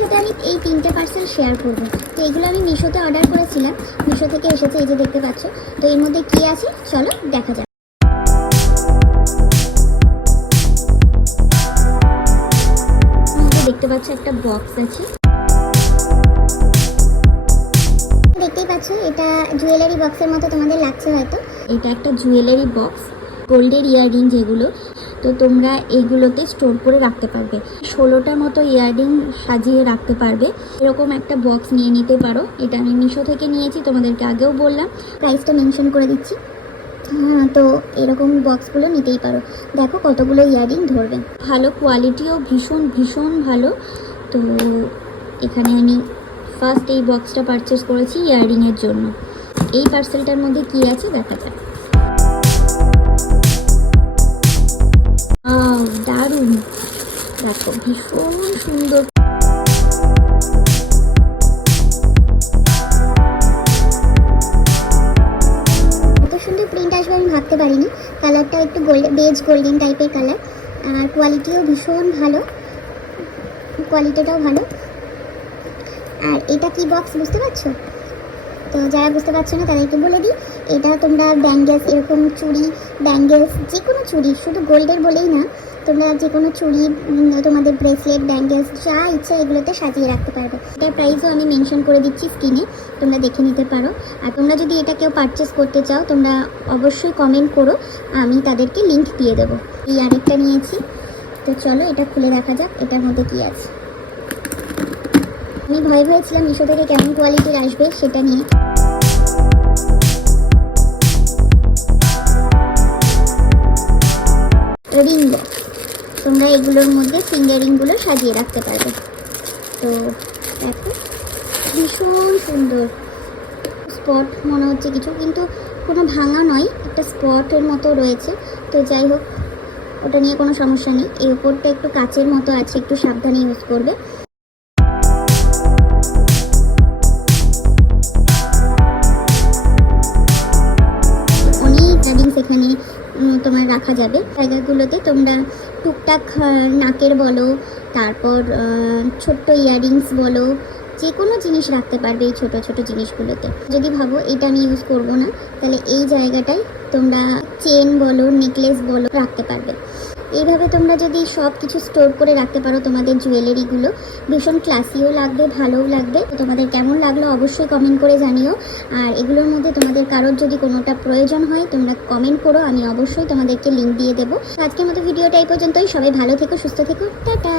সাথে আমি এই 3টে পার্সেল শেয়ার করবো। তো এগুলো আমি মিশোতে অর্ডার করেছিলাম, মিশো থেকে এসেছে, এই যে দেখতে পাচ্ছ। তো এর মধ্যে কী আছে চলো দেখা যাক। দেখতে পাচ্ছ একটা বক্স আছে, দেখতেই পাচ্ছ এটা জুয়েলারি বক্সের মতো তোমাদের লাগছে হয়তো। এটা একটা জুয়েলারি বক্স, গোল্ডের ইয়াররিং যেগুলো, তো তোমরা এইগুলোতে স্টোর করে রাখতে পারবে। 16টার মতো ইয়াররিং সাজিয়ে রাখতে পারবে, এরকম একটা বক্স নিয়ে নিতে পারো। এটা আমি মিশো থেকে নিয়েছি, তোমাদেরকে আগেও বললাম, প্রাইসটা মেনশন করে দিচ্ছি। হ্যাঁ, তো এরকম বক্সগুলো নিতেই পারো। দেখো কতগুলো ইয়াররিং ধরবে, ভালো কোয়ালিটিও ভীষণ ভীষণ ভালো। তো এখানে আমি ফার্স্ট এই বক্সটা পারচেস করেছি ইয়াররিংয়ের জন্য। এই পার্সেলটার মধ্যে কী আছে দেখা যাক। দারুণ, দেখো ভীষণ সুন্দর। এত সুন্দর প্রিন্ট আসবে আমি ভাবতে পারিনি। কালারটা একটু বেজ গোল্ডেন টাইপের কালার, আর কোয়ালিটিও ভীষণ ভালো, কোয়ালিটিটাও ভালো। আর এটা কি বক্স বুঝতে পারছো? তো যারা বুঝতে পারছো না তাদেরকে বলে দিই, এটা তোমরা ব্যাঙ্গেলস, এরকম চুড়ি, ব্যাঙ্গেলস, যে কোনো চুড়ি, শুধু গোল্ডের বলেই না, তোমরা যে কোনো চুড়ি, তোমাদের ব্রেসলেট, ব্যাঙ্গেলস যা ইচ্ছা এগুলোতে সাজিয়ে রাখতে পারবে। এটার প্রাইসও আমি মেনশন করে দিচ্ছি স্ক্রিনে, তোমরা দেখে নিতে পারো। আর তোমরা যদি এটা কেউ পারচেস করতে চাও তোমরা অবশ্যই কমেন্ট করো, আমি তাদেরকে লিঙ্ক দিয়ে দেবো। এই আরেকটা নিয়েছি, তো চলো এটা খুলে দেখা যাক এটার মধ্যে কী আছে। আমি ভয় ছিলাম মিশো থেকে কেমন কোয়ালিটির আসবে সেটা নিয়ে। রিং বক্স, তোমরা এগুলোর মধ্যে ফিঙ্গারিংগুলো সাজিয়ে রাখতে পারবে। তো দেখো ভীষণ সুন্দর, স্পট মনে হচ্ছে কিছু, কিন্তু কোনো ভাঙা নয়, একটা স্পটের মতো রয়েছে। তো যাই হোক, ওটা নিয়ে কোনো সমস্যা নেই। এই উপরটা একটু কাচের মতো আছে, একটু সাবধানে ইউজ করবে। এখানে তোমার রাখা যাবে। জায়গাগুলোতে তোমরা টুকটাক নাকের বলো, তারপর ছোট্ট ইয়াররিংস বলো, যে কোনো জিনিস রাখতে পারবে এই ছোট ছোট জিনিসগুলোতে। যদি ভাবো এটা আমি ইউজ করবো না, তাহলে এই জায়গাটায় তোমরা চেন বলো, নেকলেস বলো রাখতে পারবে। এইভাবে তোমরা যদি সব কিছু স্টোর করে রাখতে পারো তোমাদের জুয়েলারিগুলো, ভীষণ ক্লাসিও লাগবে, ভালোও লাগবে। তোমাদের কেমন লাগলো অবশ্যই কমেন্ট করে জানিও। আর এগুলোর মধ্যে তোমাদের কারোর যদি কোনোটা প্রয়োজন হয় তোমরা কমেন্ট করো, আমি অবশ্যই তোমাদেরকে লিঙ্ক দিয়ে দেবো। আজকের মতো ভিডিওটা এই পর্যন্তই। সবাই ভালো থেকো, সুস্থ থেকো, টাটা।